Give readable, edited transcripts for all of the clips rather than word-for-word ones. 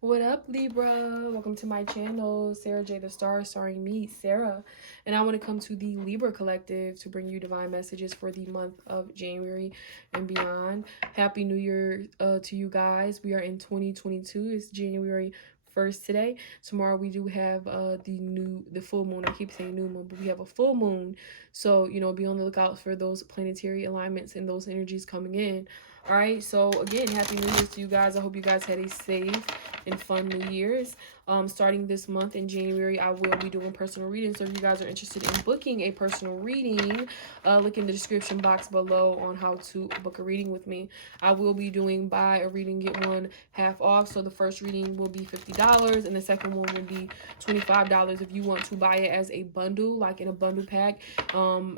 What up, Libra? Welcome to my channel, Sarah J the Star, starring me, Sarah. And I want to come to the Libra Collective to bring you divine messages for the month of January and beyond. Happy New Year to you guys. We are in 2022. It's January 1st today. Tomorrow we do have the full moon. I keep saying new moon, but we have a full moon. So, be on the lookout for those planetary alignments and those energies coming in. All right, so again, happy New Year's to you guys. I hope you guys had a safe and fun New Year's. Starting this month in January, I will be doing personal readings. So if you guys are interested in booking a personal reading, look in the description box below on how to book a reading with me. I will be doing buy a reading, get one half off. So the first reading will be $50 and the second one will be $25. If you want to buy it as a bundle, like in a bundle pack,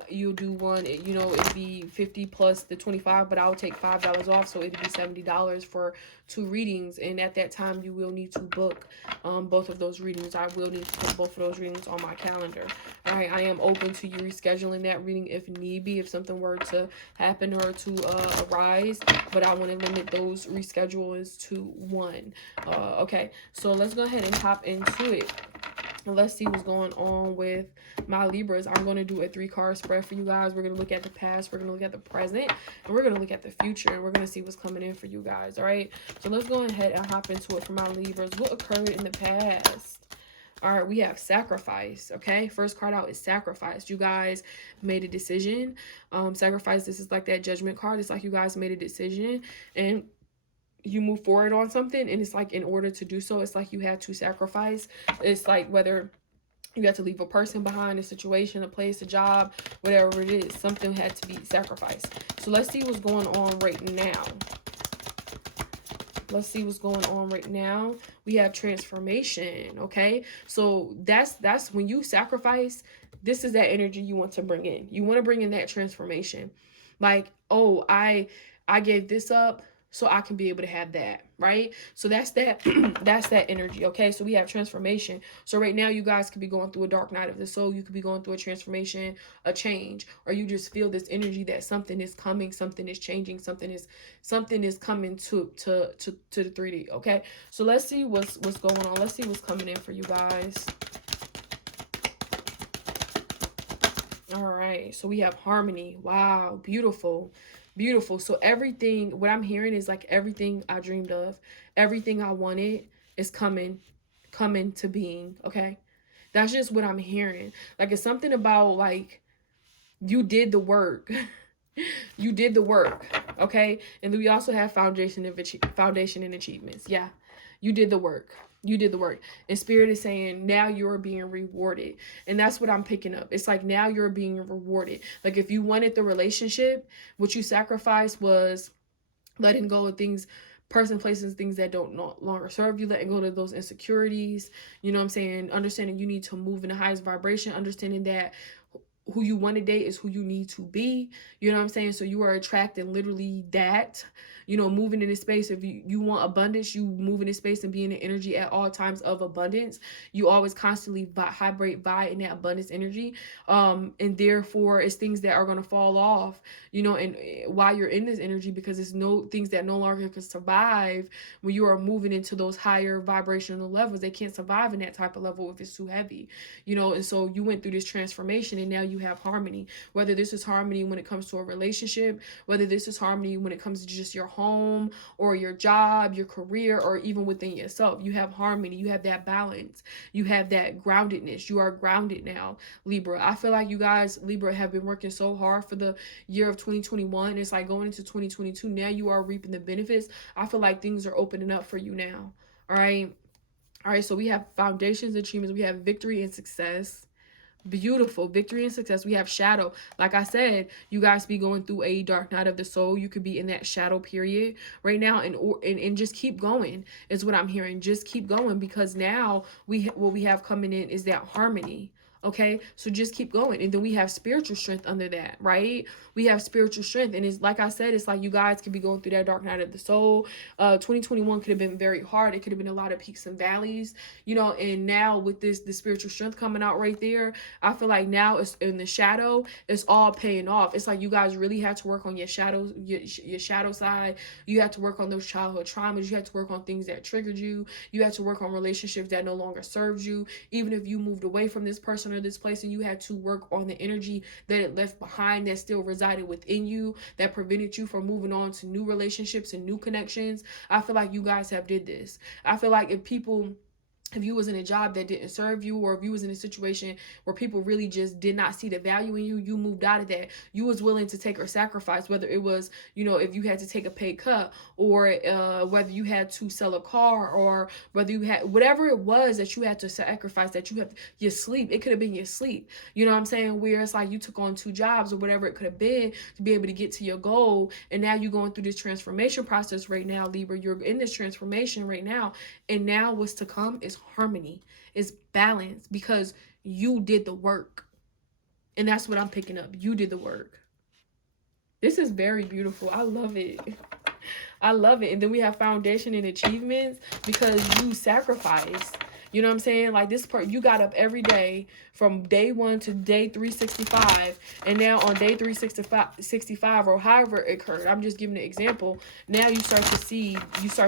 you'll do one, it'd be 50 plus the 25, but I'll take $5 off. So it'd be $70 for 2 readings. And at that time, you will need to book both of those readings. I will need to put both of those readings on my calendar. All right, I am open to you rescheduling that reading if need be, if something were to happen or to arise, but I want to limit those reschedules to 1. Okay, so let's go ahead and hop into it. Let's see what's going on with my Libras. I'm going to do a 3-card spread for you guys. We're going to look at the past, we're going to look at the present, and we're going to look at the future, and we're going to see what's coming in for you guys. All right, so let's go ahead and hop into it for my Libras. What occurred in the past? All right, we have sacrifice. Okay, first card out is sacrifice. You guys made a decision. Sacrifice, this is like that judgment card. It's like you guys made a decision and you move forward on something, and it's like in order to do so, it's like you had to sacrifice. It's like whether you had to leave a person behind, a situation, a place, a job, whatever it is, something had to be sacrificed. So let's see what's going on right now. Let's see what's going on right now. We have transformation. Okay, so that's when you sacrifice. This is that energy you want to bring in. You want to bring in that transformation, like, oh, I gave this up so I can be able to have that, right? So that's that that's that energy. Okay, so we have transformation. So right now you guys could be going through a dark night of the soul. You could be going through a transformation, a change, or you just feel this energy that something is coming, something is changing, something is coming to the 3D. Okay, so let's see what's going on. Let's see what's coming in for you guys. All right, so we have harmony. Wow, beautiful, beautiful. So everything, what I'm hearing is like everything I dreamed of, everything I wanted is coming to being. Okay, that's just what I'm hearing. Like, it's something about like you did the work. You did the work. Okay, and then we also have foundation and achievements. Yeah, you did the work. You did the work. And Spirit is saying now you're being rewarded. And that's what I'm picking up. It's like now you're being rewarded. Like, if you wanted the relationship, what you sacrificed was letting go of things, person, places, things that don't no longer serve you, letting go of those insecurities. You know what I'm saying? Understanding you need to move in the highest vibration, understanding that who you want to date is who you need to be. You know what I'm saying? So you are attracting literally that, moving in this space. If you want abundance, you move in this space and be in the energy at all times of abundance. You always constantly vibrate in that abundance energy. And therefore it's things that are going to fall off, and while you're in this energy, because it's no things that no longer can survive when you are moving into those higher vibrational levels. They can't survive in that type of level if it's too heavy, and so you went through this transformation and now you have harmony. Whether this is harmony when it comes to a relationship, whether this is harmony when it comes to just your home or your job, your career, or even within yourself, you have harmony. You have that balance. You have that groundedness. You are grounded now, Libra. I feel like you guys, Libra, have been working so hard for the year of 2021. It's like going into 2022. Now you are reaping the benefits. I feel like things are opening up for you now. All right. All right. So we have foundations, achievements. We have victory and success. Beautiful. Victory and success. We have shadow. Like I said, you guys be going through a dark night of the soul. You could be in that shadow period right now, and just keep going is what I'm hearing. Just keep going, because now what we have coming in is that harmony. Okay, so just keep going. And then we have spiritual strength under that, right? We have spiritual strength. And it's like I said, it's like you guys could be going through that dark night of the soul. 2021 could have been very hard. It could have been a lot of peaks and valleys, you know. And now with the spiritual strength coming out right there, I feel like now it's in the shadow, it's all paying off. It's like you guys really have to work on your shadows, your shadow side. You have to work on those childhood traumas. You have to work on things that triggered you. You have to work on relationships that no longer served you. Even if you moved away from this person or this place, and you had to work on the energy that it left behind that still resided within you, that prevented you from moving on to new relationships and new connections. I feel like you guys have did this. I feel like if you was in a job that didn't serve you, or if you was in a situation where people really just did not see the value in you, you moved out of that. You was willing to take a sacrifice, whether it was, you know, if you had to take a pay cut, or whether you had to sell a car, or whether you had, whatever it was that you had to sacrifice, that you have your sleep. It could have been your sleep. You know what I'm saying? Where it's like you took on 2 jobs or whatever it could have been to be able to get to your goal. And now you're going through this transformation process right now, Libra. You're in this transformation right now. And now what's to come is harmony, is balance, because you did the work. And that's what I'm picking up. You did the work. This is very beautiful. I love it. I love it. And then we have foundation and achievements, because you sacrificed. You know what I'm saying? Like this part, you got up every day from day 1 to day 365. And now on day 365, or however it occurred, I'm just giving an example. Now you start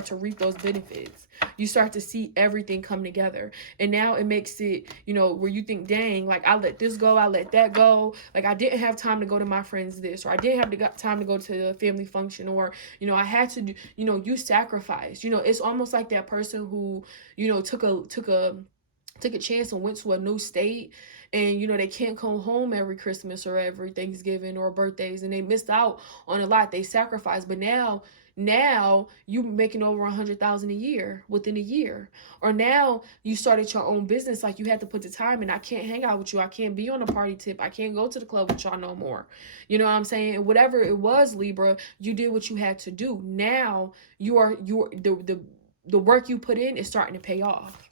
to reap those benefits. You start to see everything come together. And now it makes it, you know, where you think, dang, like I let this go, I let that go. Like I didn't have time to go to my friend's this, or I didn't have time to go to a family function, or, you know, I had to do, you know, you sacrificed. You know, it's almost like that person who, you know, took a chance and went to a new state, and you know they can't come home every Christmas or every Thanksgiving or birthdays, and they missed out on a lot. They sacrificed. But now you making over 100,000 a year within a year. Or now you started your own business. Like you had to put the time in. I can't hang out with you, I can't be on a party tip, I can't go to the club with y'all no more. You know what I'm saying? Whatever it was, Libra, you did what you had to do. Now the work you put in is starting to pay off.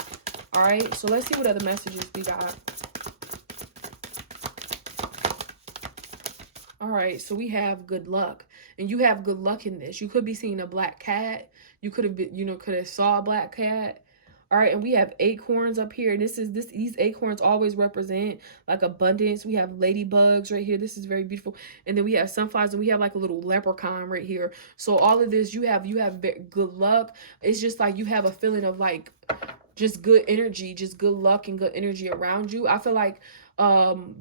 All right, so let's see what other messages we got. All right, so we have good luck. And you have good luck in this. You could be seeing a black cat. You could have been, you know, could have saw a black cat. All right, and we have acorns up here. These acorns always represent like abundance. We have ladybugs right here. This is very beautiful. And then we have sunflowers, and we have like a little leprechaun right here. So all of this, you have good luck. It's just like you have a feeling of like just good energy, just good luck and good energy around you. I feel like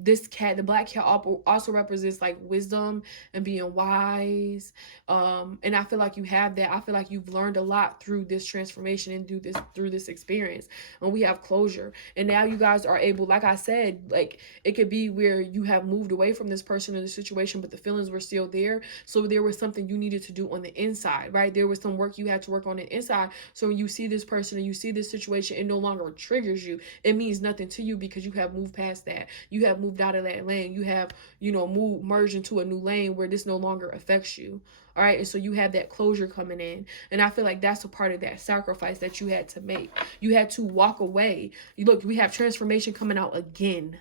this cat, the black cat, also represents like wisdom and being wise. And I feel like you have that. I feel like you've learned a lot through this transformation and through this experience. And we have closure. And now you guys are able, like I said, like it could be where you have moved away from this person or the situation, but the feelings were still there. So there was something you needed to do on the inside, right? There was some work you had to work on the inside. So when you see this person and you see this situation, it no longer triggers you. It means nothing to you because you have moved past that. You have moved out of that lane. You have, you know, merged into a new lane where this no longer affects you. All right. And so you have that closure coming in. And I feel like that's a part of that sacrifice that you had to make. You had to walk away. Look, we have transformation coming out again.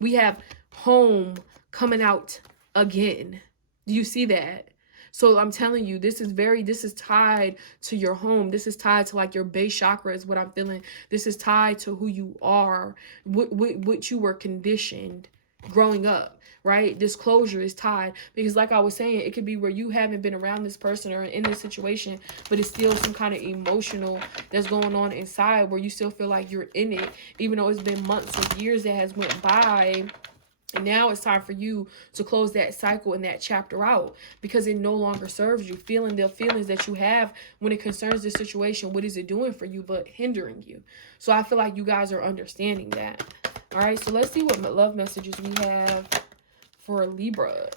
We have home coming out again. Do you see that? So I'm telling you, this is tied to your home. This is tied to like your base chakra is what I'm feeling. This is tied to who you are, what you were conditioned growing up, right? This closure is tied because like I was saying, it could be where you haven't been around this person or in this situation, but it's still some kind of emotional that's going on inside where you still feel like you're in it, even though it's been months or years that has went by. And now it's time for you to close that cycle and that chapter out because it no longer serves you. Feeling the feelings that you have when it concerns this situation, what is it doing for you but hindering you? So I feel like you guys are understanding that. All right, so let's see what love messages we have for Libra.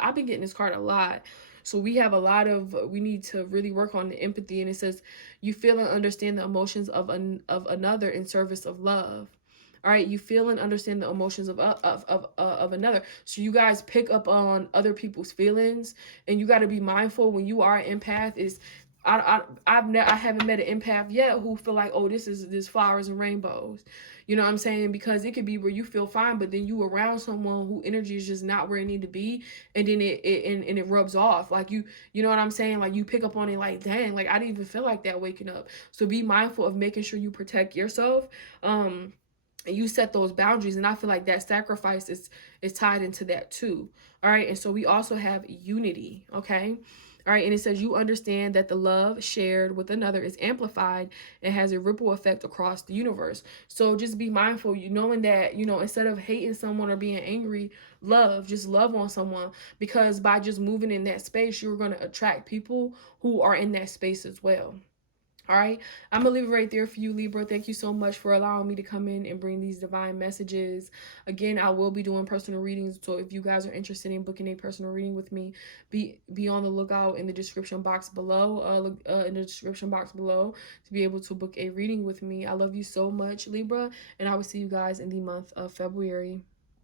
I've been getting this card a lot. So we have a lot of, we need to really work on the empathy. And it says, you feel and understand the emotions of another in service of love. All right, you feel and understand the emotions of another. So you guys pick up on other people's feelings, and you got to be mindful when you are an empath is I haven't met an empath yet who feel like, oh, this flowers and rainbows. You know what I'm saying? Because it could be where you feel fine, but then you around someone who energy is just not where it need to be, and then and it rubs off. Like you know what I'm saying? Like you pick up on it like, dang, like I didn't even feel like that waking up. So be mindful of making sure you protect yourself. And you set those boundaries, and I feel like that sacrifice is tied into that too. All right, and so we also have unity. Okay, all right, and it says you understand that the love shared with another is amplified and has a ripple effect across the universe. So just be mindful, you knowing that, instead of hating someone or being angry, just love on someone, because by just moving in that space, you're going to attract people who are in that space as well. All right, I'm gonna leave it right there for you, Libra. Thank you so much for allowing me to come in and bring these divine messages. Again, I will be doing personal readings, so if you guys are interested in booking a personal reading with me, be on the lookout in the description box below. In the description box below to be able to book a reading with me. I love you so much, Libra, and I will see you guys in the month of February.